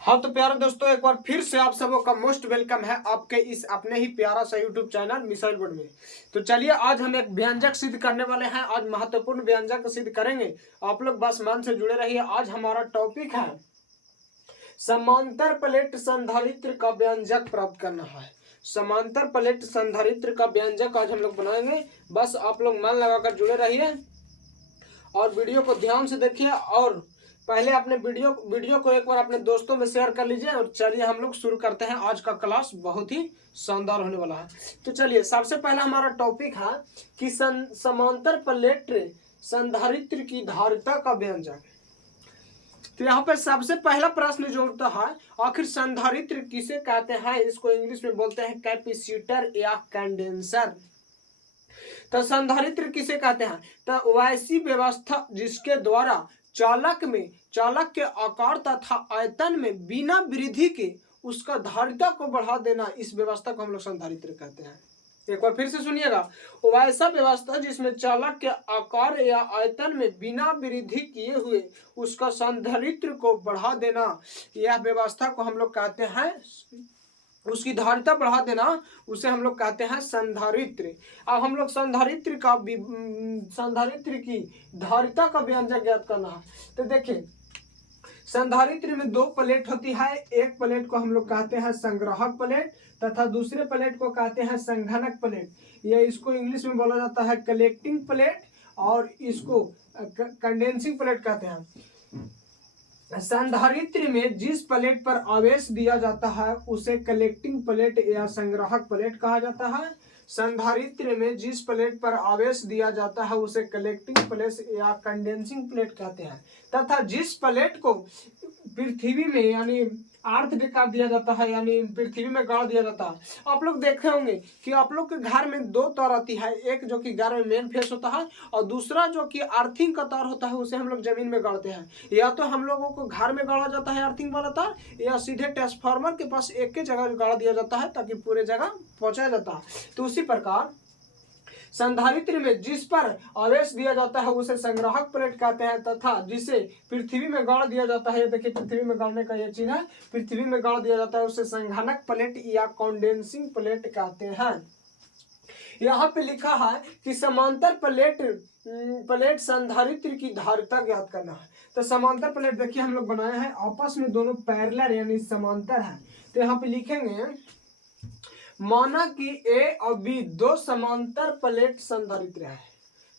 हाँ तो प्यारे दोस्तों, एक बार फिर से आप सबों का मोस्ट वेलकम है आपके इस अपने ही प्यारा सा यूट्यूब चैनल मिसाइल बोर्ड में। तो चलिए आज हम एक व्यंजक सिद्ध करने वाले हैं। आज महत्वपूर्ण व्यंजक सिद्ध करेंगे। आप लोग बस मन से जुड़े रहिए। आज हमारा टॉपिक है समांतर प्लेट संधारित्र का व्यंजक प्राप्त करना है। समांतर प्लेट संधारित्र का व्यंजक आज हम लोग बनाएंगे। बस आप लोग मन लगाकर जुड़े रहिए और वीडियो को ध्यान से देखिए। और पहले अपने वीडियो को एक बार अपने दोस्तों में शेयर कर लीजिए। और चलिए हम लोग शुरू करते हैं। आज का क्लास बहुत ही शानदार होने वाला है। तो चलिए सबसे पहला हमारा टॉपिक है कि समांतर प्लेट संधारित्र की धारिता का व्यंजक। तो यहाँ पर सबसे पहला प्रश्न जो उठता है, आखिर संधारित्र किसे कहते हैं? इसको इंग्लिश में बोलते हैं कैपेसिटर या कंडेंसर। तो संधारित्र किसे कहते हैं? तो वैसी व्यवस्था जिसके द्वारा चालक के आकार तथा आयतन में बिना वृद्धि के उसका धारिता को बढ़ा देना, इस व्यवस्था को हम लोग संधारित्र कहते हैं। एक बार फिर से सुनिएगा, वैसा व्यवस्था जिसमें चालक के आकार या आयतन में बिना वृद्धि किए हुए उसका संधारित्र को बढ़ा देना, यह व्यवस्था को हम लोग कहते हैं, उसकी धारिता बढ़ा देना, उसे हम लोग कहते हैं संधारित्र। अब हम लोग संधारित्र की धारिता का व्यंजक ज्ञात करना है। तो देखिए संधारित्र में दो प्लेट होती है। एक प्लेट को हम लोग कहते हैं संग्राहक प्लेट तथा दूसरे प्लेट को कहते हैं संघनक प्लेट। ये इसको इंग्लिश में बोला जाता है कलेक्टिंग प्लेट और इसको कंडेंसिंग प्लेट कहते हैं। संधारित्र में जिस प्लेट पर आवेश दिया जाता है उसे कलेक्टिंग प्लेट या संग्राहक प्लेट कहा जाता है। संधारित्र में जिस प्लेट पर आवेश दिया जाता है उसे कलेक्टिंग प्लेट या कंडेंसिंग प्लेट कहते हैं। तथा जिस प्लेट को पृथ्वी में यानी अर्थ कर दिया जाता है, यानी पृथ्वी में गाड़ दिया जाता है। आप लोग देखे होंगे कि आप लोग के घर में दो तार आती है, एक जो कि घर में मेन फेस होता है और दूसरा जो कि अर्थिंग का तार होता है, उसे हम लोग जमीन में गाड़ते हैं। या तो हम लोगों को घर में गाड़ा जाता है अर्थिंग वाला तार, या सीधे ट्रांसफार्मर के पास एक के जगह गाड़ दिया जाता है ताकि पूरे जगह पहुंचाया जाता है। तो उसी प्रकार संधारित्र में जिस पर आवेश दिया जाता है उसे संग्राहक प्लेट कहते हैं, तथा जिसे पृथ्वी में गाड़ दिया जाता है, देखिए पृथ्वी में गाड़ने का ये चिन्ह है, पृथ्वी में गाड़ दिया जाता है उसे संघनक प्लेट या कंडेंसिंग प्लेट कहते हैं। यहाँ पे लिखा है कि समांतर प्लेट संधारित्र की धारिता ज्ञात करना है। तो समांतर प्लेट देखिए हम लोग बनाए हैं, आपस में दोनों पैरेलल यानी समांतर है। तो यहाँ पे लिखेंगे माना कि ए और बी दो समांतर प्लेट संधारित्र है।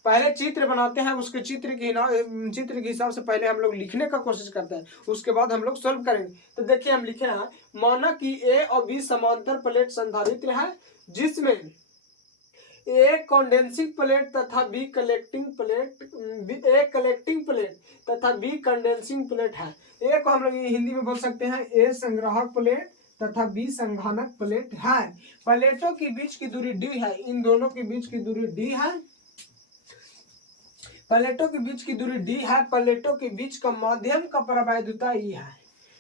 पहले चित्र बनाते हैं, उसके चित्र के हिसाब से पहले हम लोग लिखने का कोशिश करते हैं, उसके बाद हम लोग सॉल्व करेंगे। तो देखिए हम लिखे हैं, माना कि ए और बी समांतर प्लेट संधारित्र है जिसमें ए कंडेंसिंग प्लेट तथा बी कलेक्टिंग प्लेट, ए कलेक्टिंग प्लेट तथा बी कंडेंसिंग प्लेट है। ए को हम लोग हिंदी में बोल सकते हैं ए संग्राहक प्लेट तथा बी संघनक प्लेट है। प्लेटों के बीच की दूरी डी है, इन दोनों के बीच की दूरी डी है। प्लेटों के बीच की दूरी डी है। प्लेटों के बीच का माध्यम का प्रवाहिता ई है।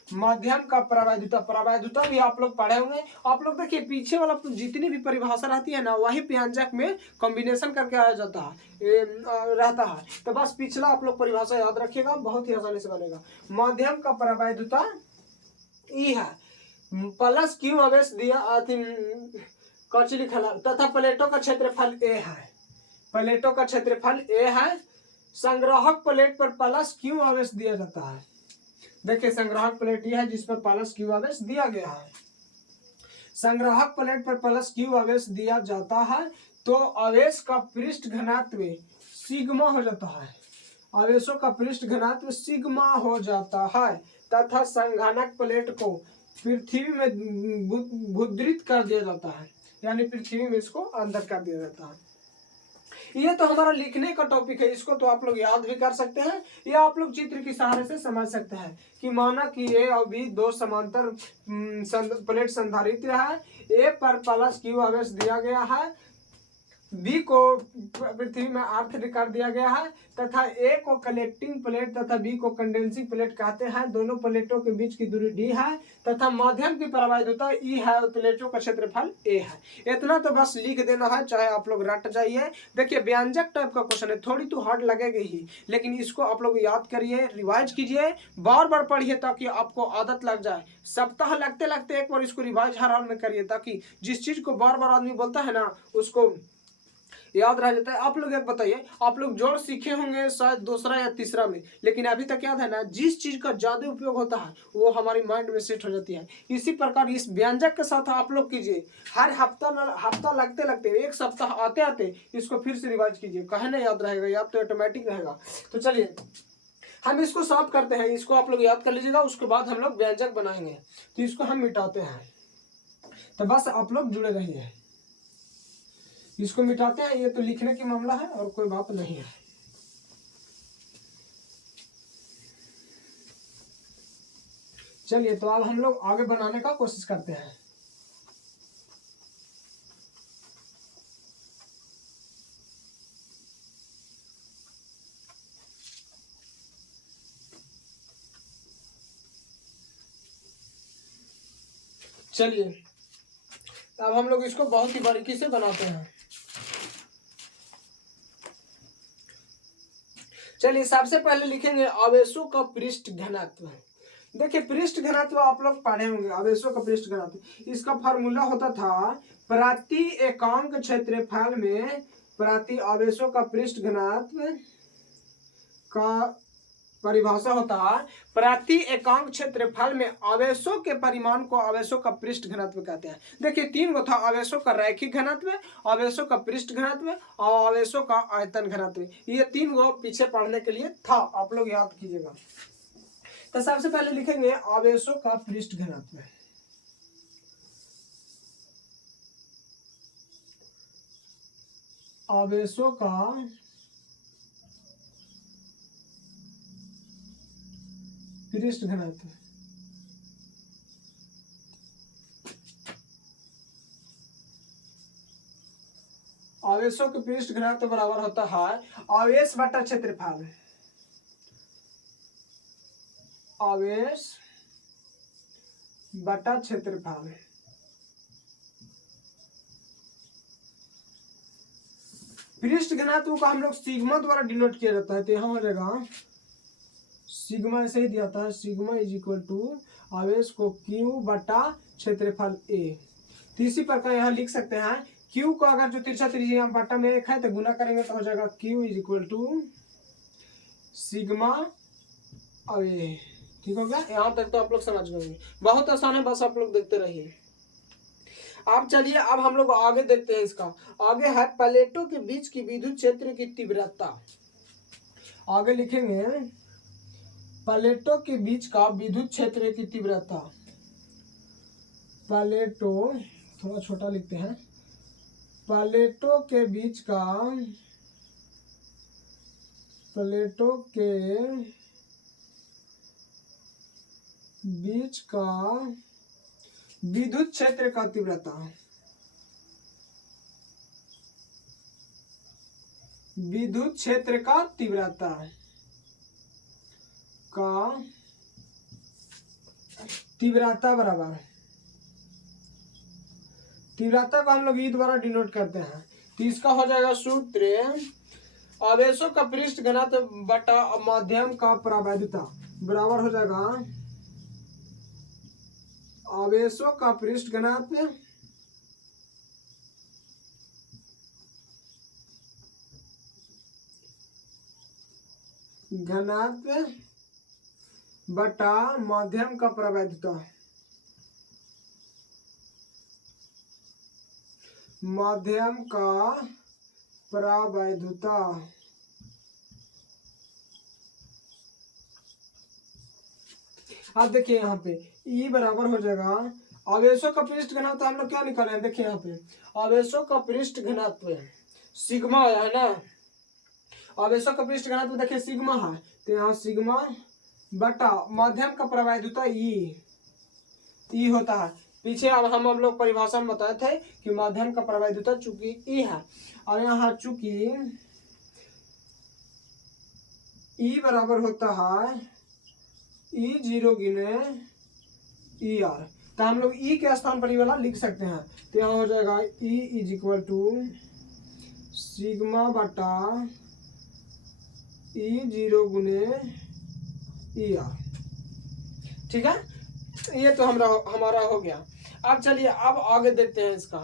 माध्यम का प्रवाहिता भी आप लोग पढ़े होंगे। आप लोग देखिए पीछे वाला जितनी भी परिभाषा रहती है ना, वही व्यंजक में कॉम्बिनेशन करके आया जाता है रहता है। तो बस पिछला आप लोग परिभाषा याद रखिएगा, बहुत ही आसानी से बनेगा। माध्यम का प्रवाहिता ई है, प्लस क्यू आवेश दिया कौची लिखा तथा प्लेटों का क्षेत्रफल ए है। प्लेटों का क्षेत्रफल ए है। संग्राहक प्लेट पर प्लस क्यू आवेश दिया जाता है। देखिए संग्राहक प्लेट यह है जिस पर प्लस क्यू आवेश दिया गया है। संग्राहक प्लेट पर प्लस क्यू आवेश दिया जाता है तो आवेश का पृष्ठ घनत्व सिग्मा हो जाता है। आवेशों का पृष्ठ घनत्व सिग्मा हो जाता है तथा संघनक प्लेट को पृथ्वी में भूद्रित कर दिया जाता है, यानी पृथ्वी में इसको अंदर कर दिया जाता है। ये तो हमारा लिखने का टॉपिक है, इसको तो आप लोग याद भी कर सकते हैं या आप लोग चित्र के सहारे से समझ सकते हैं कि माना कि ए और बी दो समांतर प्लेट संधारित्र है। ए पर प्लस क्यू आवेश दिया गया है बी को पृथ्वी में अर्थ कर दिया गया है तथा ए को कलेक्टिंग प्लेट तथा बी को कंडेंसिंग प्लेट कहते हैं। दोनों प्लेटों के बीच की दूरी डी है तथा माध्यम की प्रवाहिता ई है, प्लेटों का क्षेत्रफल ए है। इतना तो बस लिख देना है, चाहे आप लोग रट जाइए। देखिए व्यंजक टाइप का क्वेश्चन है, थोड़ी तो हार्ड लगेगी ही, लेकिन इसको आप लोग याद करिए, रिवाइज कीजिए, बार बार पढ़िए ताकि आपको आदत लग जाए। सप्ताह लगते लगते एक बार इसको रिवाइज हर हाल में करिए ताकि जिस चीज को बार बार आदमी बोलता है ना उसको याद रह जाता है। आप लोग एक बताइए, आप लोग जोड़ सीखे होंगे शायद दूसरा या तीसरा में, लेकिन अभी तक याद है ना, जिस चीज का ज्यादा उपयोग होता है वो हमारी माइंड में सेट हो जाती है। इसी प्रकार इस व्यंजक के साथ आप लोग कीजिए, हर हफ्ता लगते लगते एक सप्ताह आते आते इसको फिर से रिवाइज कीजिए, कहे ना याद रहेगा, याद तो ऑटोमेटिक रहेगा। तो चलिए हम इसको सॉल्व करते हैं, इसको आप लोग याद कर लीजिएगा, उसके बाद हम लोग व्यंजक बनाएंगे। तो इसको हम मिटाते हैं, तो बस आप लोग जुड़े रहिए। इसको मिटाते हैं, ये तो लिखने की मामला है और कोई बात नहीं है। चलिए तो अब हम लोग आगे बनाने का कोशिश करते हैं। चलिए अब हम लोग इसको बहुत ही बारीकी से बनाते हैं। चलिए सबसे पहले लिखेंगे आवेशों का पृष्ठ घनत्व। देखिए पृष्ठ घनत्व आप लोग पढ़े होंगे, आवेशों का पृष्ठ घनत्व, इसका फार्मूला होता था प्रति एकांक क्षेत्रफल में प्रति आवेशों का पृष्ठ घनत्व का परिभाषा होता है प्रति एकांक क्षेत्रफल में आवेशों के परिमाण को आवेशों का पृष्ठ घनत्व कहते हैं। देखिए तीन गो था, आवेशों का रैखिक घनत्व, आवेशों का पृष्ठ घनत्व और आवेशों का आयतन घनत्व। ये तीन गो पीछे पढ़ने के लिए था, आप लोग याद कीजिएगा। तो सबसे पहले लिखेंगे आवेशों का पृष्ठ घनत्व। आवेशों का पृष्ठ घनत्व, आवेशों के पृष्ठ घनत्व बराबर होता है आवेश बटा क्षेत्रफल, आवेश बटा क्षेत्रफल। पृष्ठ घनत्व को हम लोग सिग्मा द्वारा डिनोट किया जाता है, तो यहाँ हो जाएगा सिग्मा, ऐसे ही दिया था, सिग्मा इज इक्वल टू आवेश को क्यू बटा क्षेत्रफल ए। तो इसी प्रकार यहाँ लिख सकते हैं क्यू को अगर जो तिरछा त्रिज्या बटा में एक है तो गुना करेंगे तो हो जाएगा Q is equal to sigma और ए। ठीक हो गया, यहाँ तक तो आप लोग समझ गए, बहुत आसान है, बस आप लोग देखते रहिए। अब चलिए अब हम लोग आगे देखते हैं, इसका आगे है प्लेटों के बीच की विद्युत क्षेत्र की तीव्रता। आगे लिखेंगे प्लेटों के बीच का विद्युत क्षेत्र की तीव्रता। प्लेटों, थोड़ा छोटा लिखते हैं, प्लेटों के बीच का, प्लेटों के बीच का विद्युत क्षेत्र का तीव्रता, विद्युत क्षेत्र का तीव्रता का तीव्रता बराबर, तीव्रता को हम लोग ई द्वारा डिनोट करते हैं। तो इसका हो जाएगा सूत्र आवेशों का पृष्ठ घनत्व बटा माध्यम का प्रवैधता बराबर हो जाएगा आवेशों का पृष्ठ घनत्व बटा माध्यम का प्रवैधता, माध्यम का प्रवैधता। अब देखिए यहाँ पे ई बराबर हो जाएगा आवेशों का पृष्ठ घनत्व, हम लोग क्या निकाल रहे हैं, देखिए यहाँ पे आवेशों का पृष्ठ घनत्व सिग्मा है ना, आवेशों का पृष्ठ घनत्व देखिए सिग्मा है, तो यहाँ सिग्मा बटा माध्यम का प्रवैधता ई होता है। पीछे अब हम लोग परिभाषा में बताए थे कि माध्यम का प्रवैधता चूंकि ई है, और यहाँ चूंकि ई बराबर होता है E0 गुने ER, तो हम लोग ई के स्थान पर ये वाला लिख सकते हैं। तो यहाँ हो जाएगा E is equal to sigma बटा E0 गुने ER। ठीक है, ये तो हमारा हो गया। अब चलिए अब आगे देखते हैं इसका।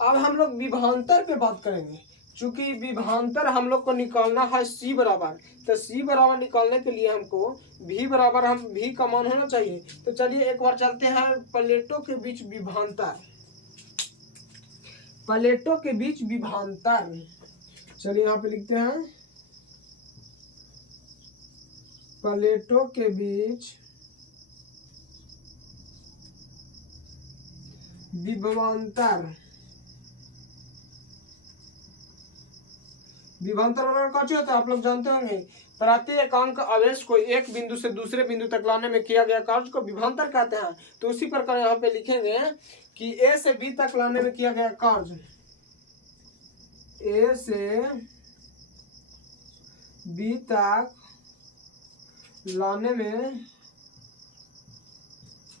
अब हम लोग विभवांतर पे बात करेंगे। चूंकि विभवांतर हम लोग को निकालना है C बराबर, तो C बराबर निकालने के लिए हमको V बराबर V का मान होना चाहिए। तो चलिए एक बार चलते हैं प्लेटों के बीच विभवांतर, प्लेटों के बीच विभवांतर। चलिए यहाँ पे लिखते हैं प्लेटों के बीच विभवांतर। विभवांतर बराबर क्या होता है आप लोग जानते होंगे। प्रति एकांक आवेश को एक बिंदु से दूसरे बिंदु तक लाने में किया गया कार्य को विभवांतर कहते हैं। तो उसी प्रकार यहाँ पे लिखेंगे कि ए से बी तक लाने में किया गया कार्य, ए से बी तक लाने में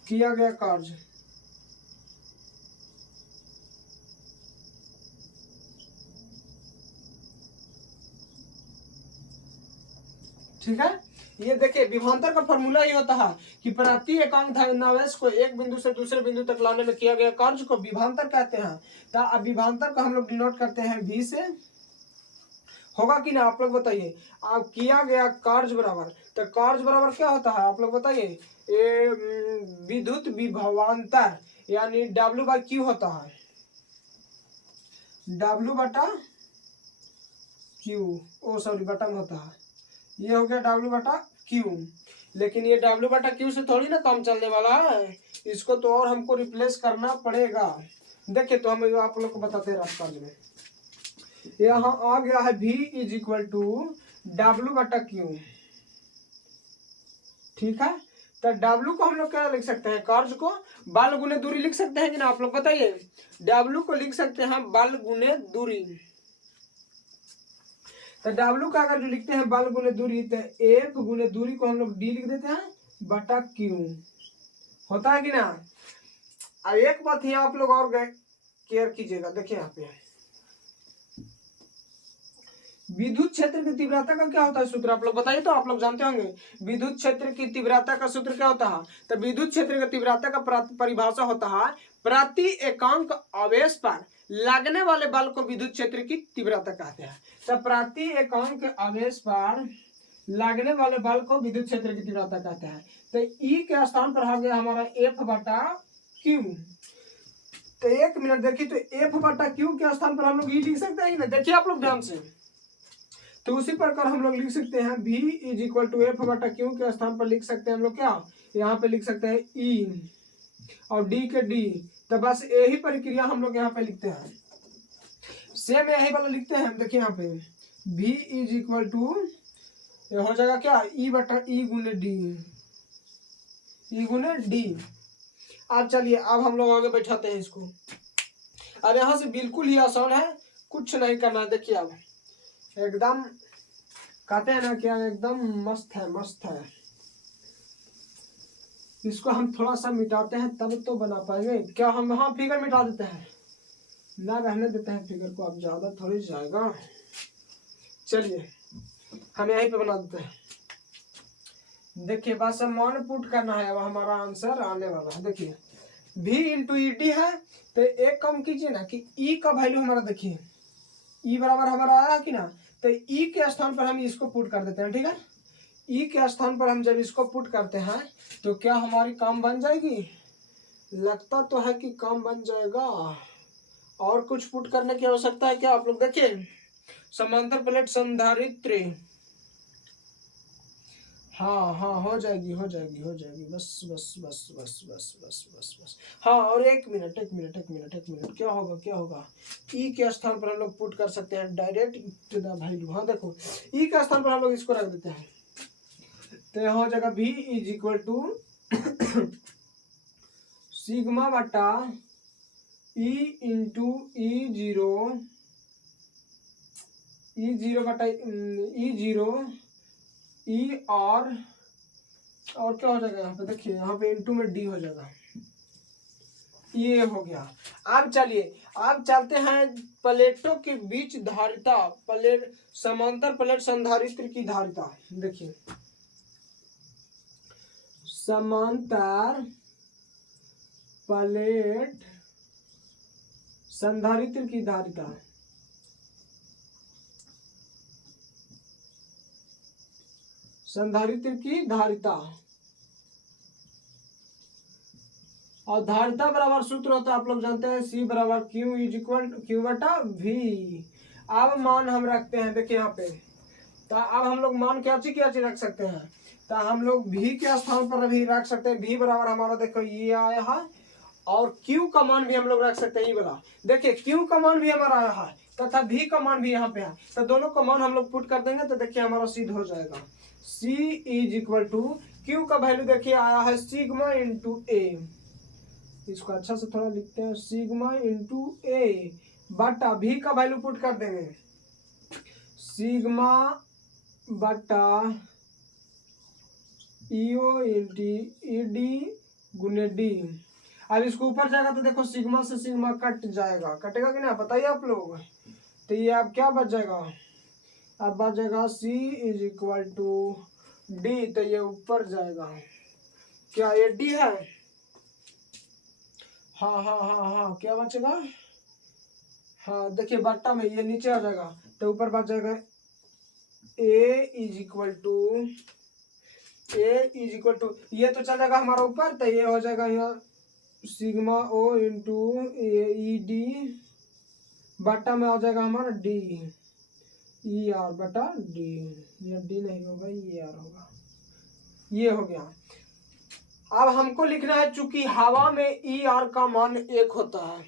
किया गया कार्य ठीक है। ये देखिए विभवांतर का फॉर्मूला ही होता है कि प्रति एकांक धनावेश को एक बिंदु से दूसरे बिंदु तक लाने में किया गया कार्य को विभवांतर कहते हैं। तो अब विभवांतर को हम लोग डिनोट करते हैं V से। होगा कि ना आप लोग बताइए। अब किया गया कार्य बराबर, तो कार्य बराबर क्या होता है आप लोग बताइए। विद्युत विभवांतर यानी W/Q होता है, W बटा Q, सॉरी बटा में होता है। ये हो गया W/Q, लेकिन ये W/Q से थोड़ी ना काम चलने वाला है, इसको तो और हमको रिप्लेस करना पड़ेगा। देखिए तो हम आप लोग को बताते हैं रास्ता में। यहाँ आ गया है V is equal to W/Q। ठीक है, तो W को हम लोग क्या लिख सकते हैं, कार्य को बल गुने दूरी लिख सकते हैं कि ना आप लोग बताइए। W को लिख सकते हैं बल गुने दूरी। तो W का अगर जो लिखते हैं बल गुने दूरी, तो F गुने दूरी को हम लोग D लिख देते हैं बटा Q। होता है कि ना। अब एक बात ही आप लोग और केयर कीजिएगा। देखिए यहाँ पे विद्युत क्षेत्र की तीव्रता का क्या होता है सूत्र आप लोग बताइए, तो आप लोग जानते होंगे। विद्युत क्षेत्र की तीव्रता का सूत्र क्या होता है। तो विद्युत क्षेत्र की तीव्रता का परिभाषा होता है प्रति एकांक आवेश पर लगने वाले बल को विद्युत क्षेत्र की तीव्रता कहते हैं। तो प्रति एकांक आवेश पर लगने वाले बल को विद्युत क्षेत्र की तीव्रता कहते हैं। तो ई के स्थान पर आ गया हमारा F/Q। तो एक मिनट देखिए, तो F/Q के स्थान पर हम लोग ई लिख सकते हैं ना। देखिए आप लोग ध्यान से, तो उसी प्रकार हम लोग लिख सकते हैं V is equal to F/Q के स्थान पर लिख सकते हैं हम लोग क्या, यहाँ पे लिख सकते हैं E और D के D। तो बस यही प्रक्रिया हम लोग यहाँ पे लिखते हैं, सेम यही वाला लिखते हैं। देखिए यहाँ पे V इज इक्वल टू हो जाएगा क्या E गुने D, E गुने D। अब चलिए अब हम लोग आगे बैठाते हैं इसको। अब यहाँ से बिल्कुल ही आसान है, कुछ नहीं करना है। देखिए अब एकदम कहते हैं ना क्या, एकदम मस्त है, मस्त है। इसको हम थोड़ा सा मिटाते हैं तब तो बना पाएंगे क्या। हम हाँ फिगर मिटा देते हैं ना, रहने देते हैं फिगर को, अब ज्यादा थोड़ी जाएगा। चलिए हम यहीं पे बना देते हैं। देखिए बस मान पुट करना है, अब हमारा आंसर आने वाला है। देखिए V इंटू ED है, तो एक काम कीजिए ना कि E का वैल्यू हमारा देखिए E बराबर हमारा आया कि ना। तो E के स्थान पर हम इसको पुट कर देते हैं। ठीक है, E के स्थान पर हम जब इसको पुट करते हैं तो क्या हमारी काम बन जाएगी। लगता तो है कि काम बन जाएगा, और कुछ पुट करने की आवश्यकता है क्या आप लोग देखिए। समांतर प्लेट संधारित्र, हाँ हाँ हो जाएगी हो जाएगी हो जाएगी। बस बस बस बस बस बस बस बस। हाँ और एक मिनट क्या होगा क्या होगा। ई के स्थान पर हम लोग पुट कर सकते हैं डायरेक्ट टू द वैल्यू। हाँ देखो ई के स्थान पर हम लोग इसको रख देते हैं, तो यहाँ हो जाएगा V is equal to sigma बटा ई इंटू ई जीरो बटा ई0 ई और क्या हो जाएगा यहाँ पे, देखिए यहाँ पे इंटू में डी हो जाएगा, ये हो गया। अब चलिए अब चलते हैं प्लेटों के बीच धारिता, प्लेट समांतर प्लेट संधारित्र की धारिता। देखिए समांतर प्लेट संधारित्र की धारिता, संधारित्र की धारिता, और धारिता बराबर सूत्र होता है आप लोग जानते हैं, C बराबर Q इज इक्वल Q बटा V। अब मान हम रखते हैं, देखिए यहाँ पे, तो अब हम लोग मान क्या चीज रख सकते हैं, तो हम लोग V के स्थान पर भी रख सकते हैं। V बराबर हमारा देखो ये आया है, और Q का मान भी हम लोग रख सकते हैं, ये वाला देखिए Q का मान भी हमारा आया है तथा V का मान भी यहाँ पे है, तो दोनों का मान हम लोग पुट कर देंगे तो देखिए हमारा सिद्ध हो जाएगा। C is equal to Q का वैल्यू देखिए आया है सिग्मा इंटू ए, इसको अच्छा से थोड़ा लिखते हैं, सिग्मा इंटू ए बटा V का वैल्यू पुट कर देंगे, सिग्मा बटा ईओ इंटू ईडी गुने डी। अब इसको ऊपर जाएगा तो देखो सिग्मा से सिग्मा कट जाएगा, कटेगा कि ना बताइए आप लोग, तो ये अब क्या बच जाएगा, अब बच जाएगा C is equal to D, तो ये ऊपर जाएगा, क्या ये डी है, हाँ हाँ हाँ हाँ क्या बचेगा, हाँ देखिए बट्टा में ये नीचे आ जाएगा, तो ऊपर बच जाएगा A इज इक्वल टू ये तो चल जाएगा हमारा ऊपर, तो ये हो जाएगा यहाँ sigma O into E D बट्टा में आ जाएगा हमारा डी, ई आर बटा डी, ये डी नहीं होगा ये आर होगा, ये हो गया। अब हमको लिखना है चूंकि हवा में ई आर का मान 1 होता है,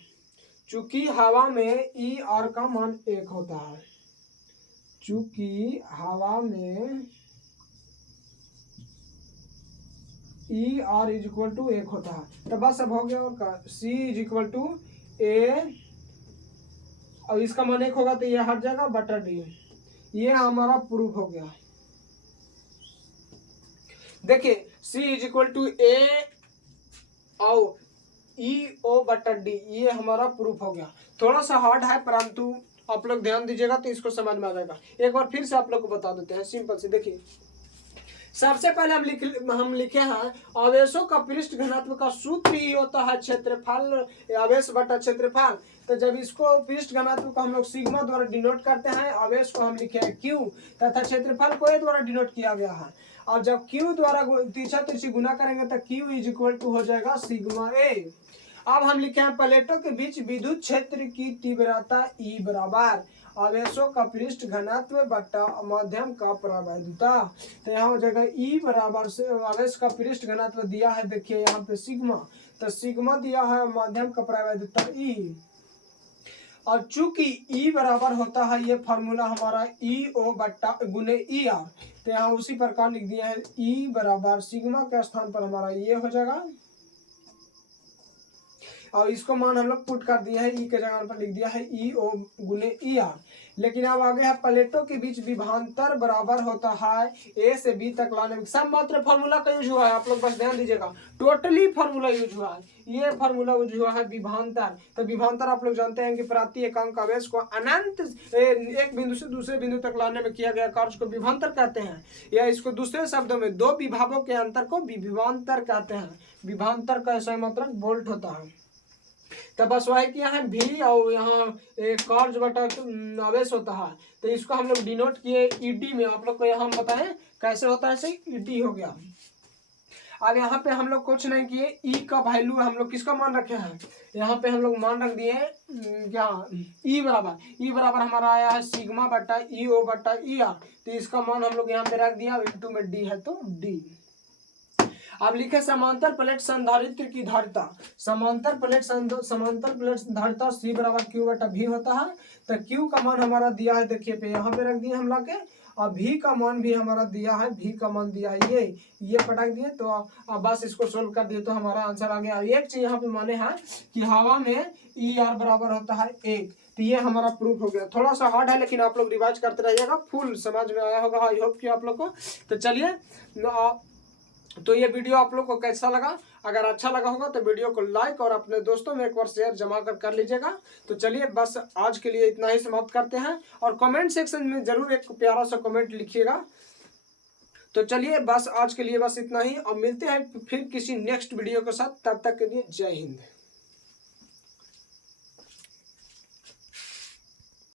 चूंकि हवा में ई आर का मान 1 होता है, चूंकि हवा में E R is equal to 1 होता है, तो बस अब हो गया, और का C इज इक्वल टू ए, और इसका मान 1 होगा तो ये हट जाएगा बटा डी, ये हमारा प्रूफ हो गया। देखिए C इज इक्वल टू ए और ई ओ बटा डी, ये हमारा प्रूफ हो गया। थोड़ा सा हार्ड है परंतु आप लोग ध्यान दीजिएगा तो इसको समझ में आ जाएगा। एक बार फिर से आप लोग को बता देते हैं सिंपल से। देखिए सबसे पहले हम लिखे हैं आवेशों का पृष्ठ घनत्व का सूत्र ही होता है क्षेत्रफल, आवेश बटा क्षेत्रफल। तो जब इसको पृष्ठ घनत्व को हम लोग सिग्मा द्वारा डिनोट करते हैं, आवेश को हम लिखे हैं Q तथा क्षेत्रफल को A द्वारा डिनोट किया गया है। और जब Q द्वारा तीसरा तिरछी गुना करेंगे तो Q इज इक्वल टू हो जाएगा सिग्मा A। अब हम लिखे हैं प्लेटों के बीच विद्युत क्षेत्र की तीव्रता E बराबर आवेशों का पृष्ठ घनत्व बटा माध्यम का प्रवैधता। तो यहाँ हो जाएगा E बराबर से आवेश का पृष्ठ घनत्व दिया है, देखिए यहाँ पे सिग्मा, तो सिग्मा दिया है माध्यम का प्रवैधता E, और चूंकि E बराबर होता है ये फार्मूला हमारा EO बट्टा गुने ER, तो यहाँ उसी प्रकार लिख दिया है E बराबर सिग्मा के स्थान पर हमारा ये हो जाएगा, और इसको मान हम लोग पुट कर दिया है, ई के जगह पर लिख दिया है EO गुने ER। लेकिन अब आगे है प्लेटों के बीच विभवांतर बराबर होता है A से B तक लाने में। सब मात्र फार्मूला का यूज हुआ है, आप लोग बस ध्यान दीजिएगा, टोटली फार्मूला यूज हुआ है, ये फार्मूला यूज हुआ है विभवांतर। तो विभवांतर आप लोग जानते हैं कि प्रति एकांक आवेश को अनंत एक बिंदु से दूसरे बिंदु तक लाने में किया गया कार्य को विभवांतर कहते हैं, या इसको दूसरे शब्दों में दो विभागों के अंतर को विभवांतर कहते हैं। विभवांतर का ऐसा मात्रक वोल्ट होता है। तो बस वही कि यहाँ भी और यहाँ कार्य बटा आवेश होता है, तो इसको हम लोग डिनोट किए ईडी में। आप लोग को यहाँ हम बताएं कैसे होता है, ऐसे ईडी हो गया। अब यहाँ पे हम लोग कुछ नहीं किए, ई का वैल्यू हम लोग किसका मान रखे हैं, यहाँ पे हम लोग मान रख दिए क्या, ई बराबर हमारा आया है सिग्मा बटा EO बटा ER, तो इसका मान हम लोग यहाँ पे रख दिया, इंटू में डी है तो डी। अब लिखे समांतर प्लेट संधारित्र की धारिता। समांतर प्लेट धारिता C बराबर Q बटा V होता है। तो Q का मान हमारा दिया है, देखिए पे यहाँ पे रख दिए हम लाके, और भी का मान भी हमारा दिया है, भी का मान दिया है ये पटक दिए तो अब बस इसको सोल्व कर दिए तो हमारा आंसर आ गया। एक चीज यहाँ पे माने है कि हवा में ER बराबर होता है 1, तो ये हमारा प्रूफ हो गया। थोड़ा सा हार्ड है लेकिन आप लोग रिवाइज करते रहिएगा, फुल समझ में आया होगा आई होप कि आप लोग को। तो चलिए तो ये वीडियो आप लोग को कैसा लगा, अगर अच्छा लगा होगा तो वीडियो को लाइक और अपने दोस्तों में एक बार शेयर जमा कर लीजिएगा। तो चलिए बस आज के लिए इतना ही समाप्त करते हैं, और कमेंट सेक्शन में जरूर एक प्यारा सा कमेंट लिखिएगा। तो चलिए बस आज के लिए बस इतना ही, अब मिलते हैं फिर किसी नेक्स्ट वीडियो के साथ, तब तक के लिए जय हिंद।